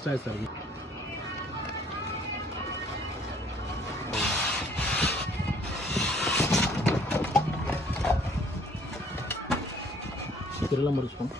Start sir తిరగలా మరుచుకోండి.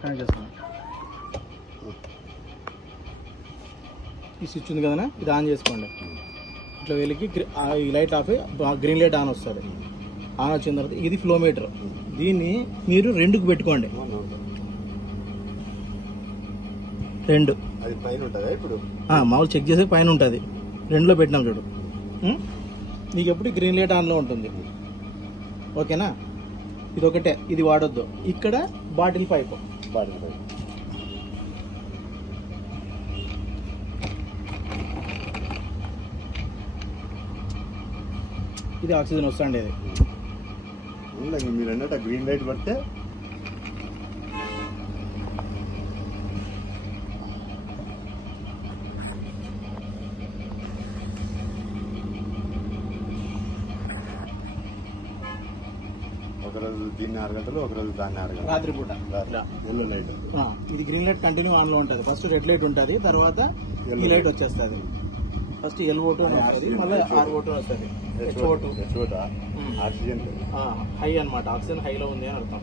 Connect చేస్తాను. ఈ స్విచ్ ఉంది కదా, ఇది ఆన్ చేసుకోండి. ఇట్లా వెళ్ళి ఈ light of, green light on వస్తుంది. ఆన్ వచ్చిన తర్వాత ఇది ఫ్లో మీటర్. దీన్ని మీరు 2కు పెట్టుకోండి. 2 మామూలు చెక్ చేసే పైన ఉంటుంది. 2లో పెట్టినాం చూడు. నీకు ఎప్పుడు గ్రీన్ లైట్ ఆన్లో ఉంటుంది. ఓకేనా? ఇది ఒకటే, ఇది వాడొద్దు. ఇక్కడ బాటిల్ పైప్ ఇది ఆక్సిజన్ వస్తుంది. ఇది మీరు అన్నట్టు గ్రీన్ లైట్ పడితే ఒకరోజు దీన్ని 6 గంటలు, ఒకరోజు దాన్ని 6 గంటలు రాత్రి పూట. ఎల్లో లైట్ ఇది గ్రీన్ లైట్ కంటిన్యూ ఆన్ లో ఉంటుంది. ఫస్ట్ రెడ్ లైట్ ఉంటుంది, తర్వాత ఈ లైట్ వచ్చేస్తుంది. ఫస్ట్ LO2 అని వస్తుంది, మళ్ళీ RO2 వస్తుంది. HO2 ఆక్సిజన్ హై అనమాట. ఆక్సిజన్ హైలో ఉంది అని అర్థం.